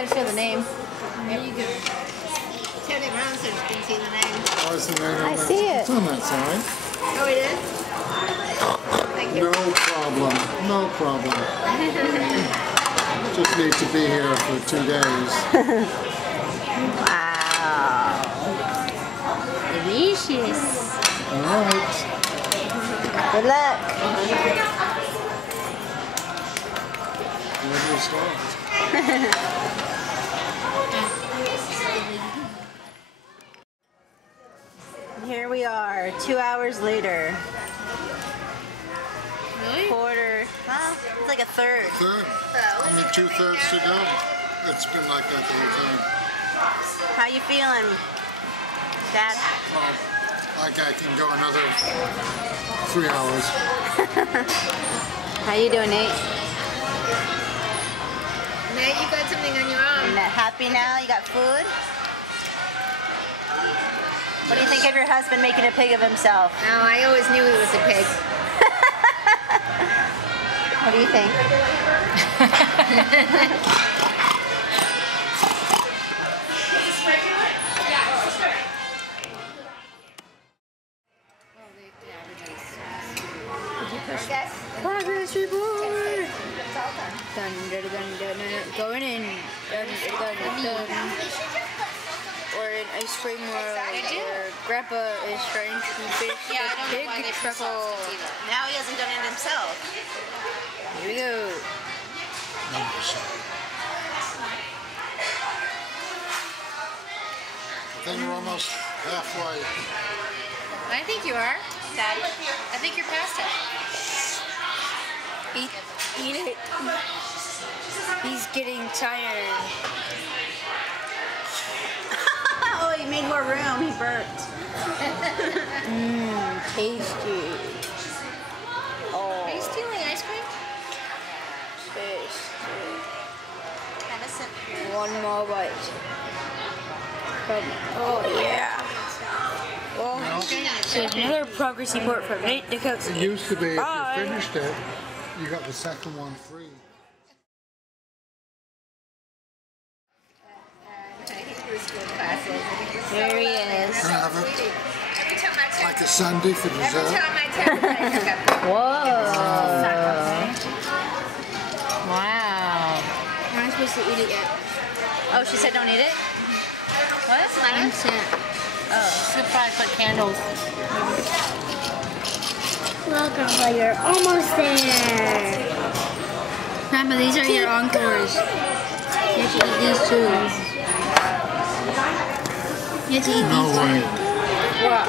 gotta show the name. There you go. Turn it around so you can see the name. Oh, is the name on I that? see it. It's on that side. Oh, it is? Thank you. No problem. No problem. Just need to be here for 2 days. Wow. Delicious. All right. Good luck. Where do you start? Here we are, 2 hours later. Really? Quarter. Well, it's like a third. Third. Only 2/3 to go. It's been like that the whole time. How you feeling, Dad? Well, like I can go another 3 hours. How you doing, Nate? Nate, you got something on your arm. You happy now? You got food? What do you think of your husband making a pig of himself? No, I always knew he was a pig. What do you think? Progress report! Dun, dun, dun, dun, dun. Going in. Dun, dun, dun, dun. Or an ice cream world. Or Grandpa is trying to finish the pig truffle. Now he hasn't done it himself. Here we go. I think we're almost halfway. I think you are. Daddy? I think you're past it. Eat it. He's getting tired. Oh, he made more room. He burped. Tasty. Oh, Are you stealing ice cream? tasty. One more bite. Oh, yeah. Well, so another progress report from Nate Dakota. It used to be if Bye. you finished it, you got the second one free. There he is. Can I have it Every time I turn, like a sundae for every dessert? time I turn, I pick up. Whoa. Wow. Am I supposed to eat it yet? Oh, she said don't eat it? What? Oh. Should probably put candles. Well, Grandpa, you're almost there. Grandpa, these are your encores. You have to eat these too. You have to eat No these way. What?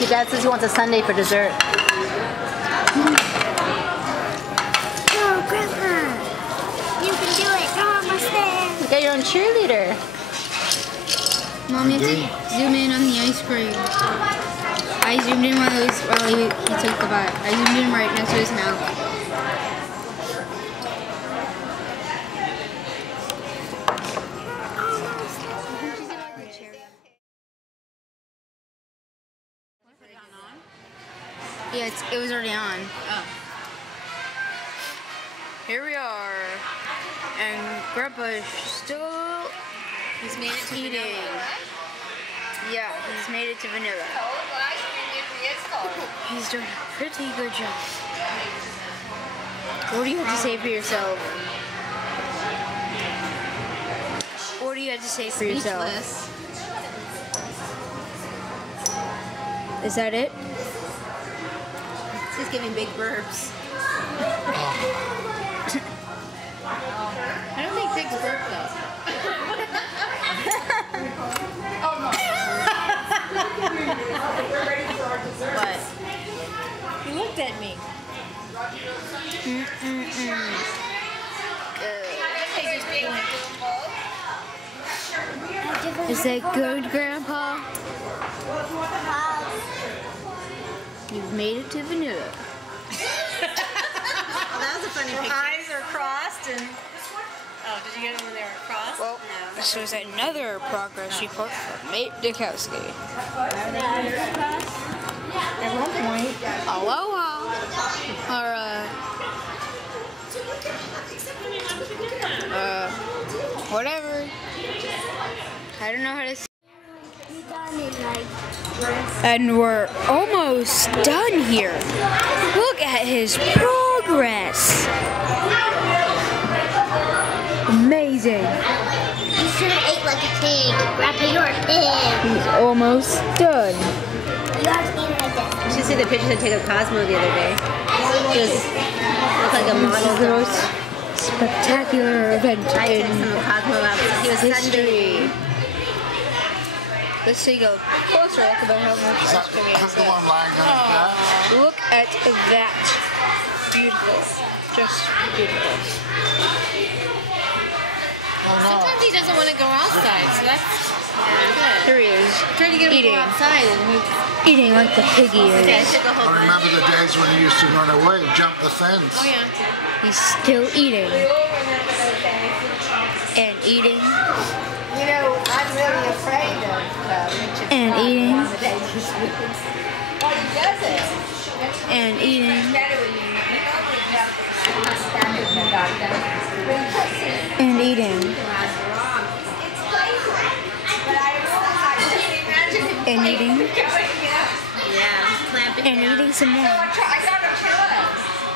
Your dad says he wants a sundae for dessert. Go, Grandpa. You can do it. You're almost there. You got your own cheerleader. Mom, you have to zoom in on the ice cream. I zoomed in while he took the bite. I zoomed in right next to his mouth. Yeah, it was already on. Oh. Here we are. And Grandpa's still He's made it to eating. vanilla. Yeah, he's made it to vanilla. He's doing a pretty good job. What do you have to say for yourself? What do you have to say for yourself? Is that it? He's giving big burps. I don't think pigs burp though. What? He looked at me. Is that good, Grandpa? You've made it to vanilla. Oh, that was a funny picture. Eyes are crossed and... Oh, did you get them when they were crossed? Well, this was another progress report from Nate Dukowski. At one point. Aloha. Or, Whatever. I don't know how to say. You done it like. And we're almost done here. Look at his progress. Amazing. You should have ate like a pig. Grandpa, you're a pig. He's almost done. You have to eat it like this. You should see the pictures I took of Cosmo the other day. He was looked like a This is model. the most spectacular event I took in some of Cosmo out. He was history. Let's take a closer look about how much Is ice that cream is the one lying on his back? Look at that. Beautiful. Just beautiful. Oh no. Sometimes he doesn't want to go outside, so that's good. Here he is. Trying to get him to Eating. go outside, and he Eating like the piggy I is. took a whole I bunch. remember the days when he used to run away and jump the fence. Oh yeah. He's still eating. And eating. You know, I'm really afraid of Richard. And eating. Well, he does it. And eating. Better when you understand it, the doctor. And eating. It's playful. But I can't imagine him And eating. going, Yeah, clamping And down. eating some more. I got a pillow.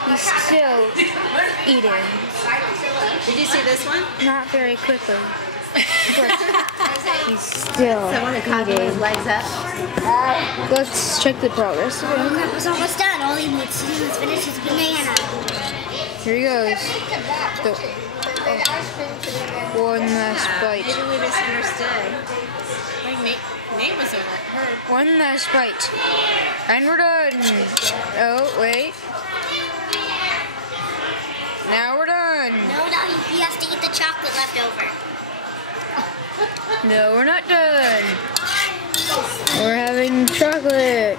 He's still eating. Did you see this one? Not very quickly. But he's still The one that Cosmo his eating. legs up. Let's check the progress. Grandpa's almost done. All he needs to do is finish his banana. Here he goes. Go. One last Yeah, bite. maybe we misunderstood. Like Nate was heard. One last bite. And we're done. Oh, wait. Now we're done. No, he has to eat the chocolate left over. No, we're not done. We're having chocolate.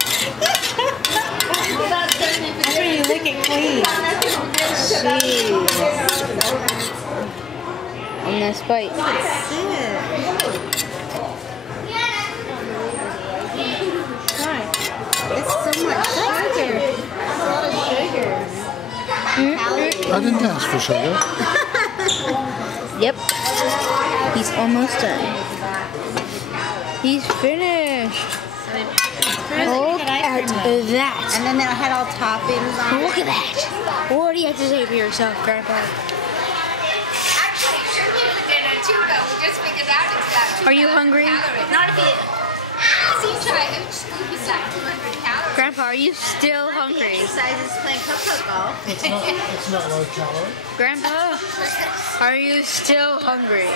That's when you lick it clean. See. One last bite. It's so much sugar. That's a lot of sugar. I didn't ask for sugar. Yep. He's almost done. He's finished. Look at that. And then they had all toppings on. Look at that. What do you have to say for yourself, Grandpa? Actually, it should be for dinner too, though. We just figured out it's about 200 Are you hungry? calories. Not if you... Seems like a scoop is like 200 calories. Grandpa, are you still hungry? Exercises playing cocoa golf. It's not low calorie. Grandpa, are you still hungry?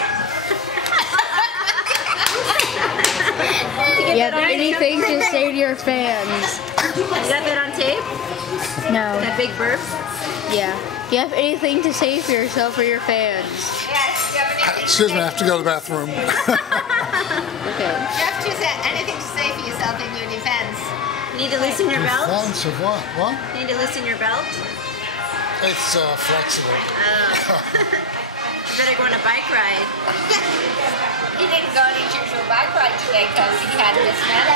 You have anything to say to your fans? You got that on tape? No. That big burp? Yeah. Do you have anything to say for yourself or your fans? Yes, you have anything Excuse me, I have to go to the bathroom. Okay. You have to say anything to say for yourself in your defense. You need to loosen your belt? Defense of what? What? You need to loosen your belt? It's flexible. You better go on a bike ride. He didn't go on his usual bike ride today because he had this man.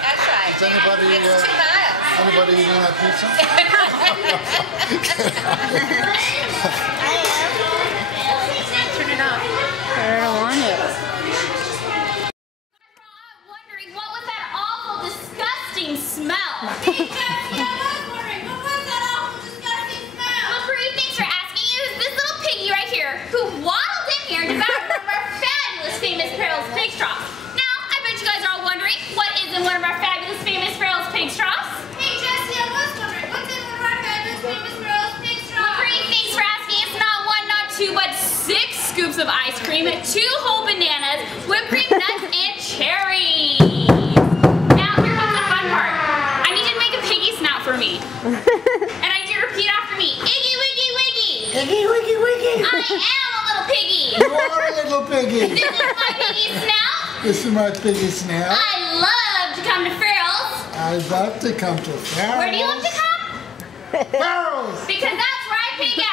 That's right. Is anybody, It's 2 miles. Anybody eating that pizza? Turn it off. I don't want it. Wondering what was that awful, disgusting smell? Well, Bree, thanks for asking. It was this little piggy right here who waddled in here and devoured one of our fabulous famous Farrell's pig straws. Now, I bet you guys are all wondering what is in one of our fabulous famous Farrell's pig straws. Hey, Jessie, I was wondering what's in one of our fabulous famous Farrell's pig straws. Well, Bree, thanks for asking. It's not 1, not 2, but 6 scoops of ice cream, 2 whole bananas, whipped cream, nuts, and cherries. Now, here comes the fun part. I need you to make a piggy snout for me. And I need you to repeat after me. Iggy, wiggy, wiggy. Wiggy, wiggy, wiggy. I am a little piggy. You are a little piggy. This is my piggy snout. This is my piggy snout. I love to come to Farrell's. I love to come to Farrell's. Where do you love to come? Farrell's. Because that's where I pig out.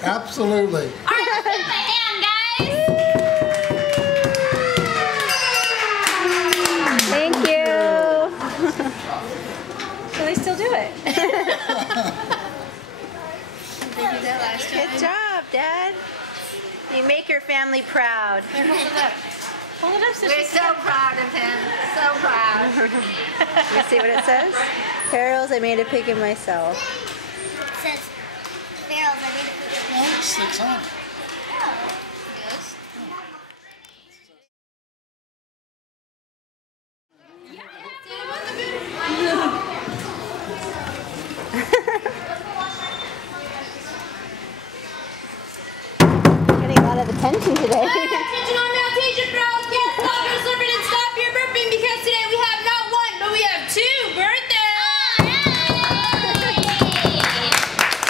Absolutely. All right, let's give them a hand, guys. Thank you. So they still do it. Good job, Dad. You make your family proud. Hold it up. Hold it up so We're so proud of him. So proud. You see what it says? Carol's, I made a pig of myself. It says, Farrell's, I made a picture. Well, it sticks on. Getting a lot of attention today. Attention all male teacher girls, get stop your slurping and stop your burping because today we have not one, but we have 2 birthdays.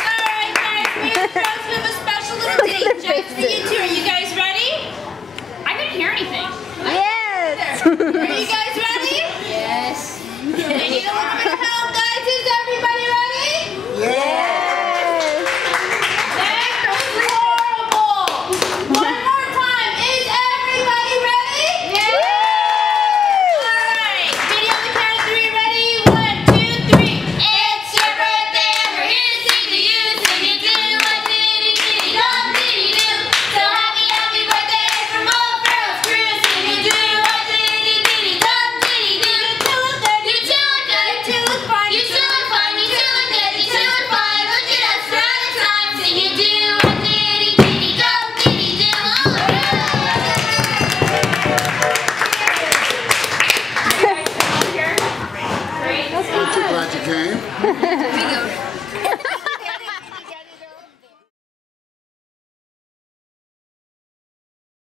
Alright guys, we have a special little date just for you two. Are you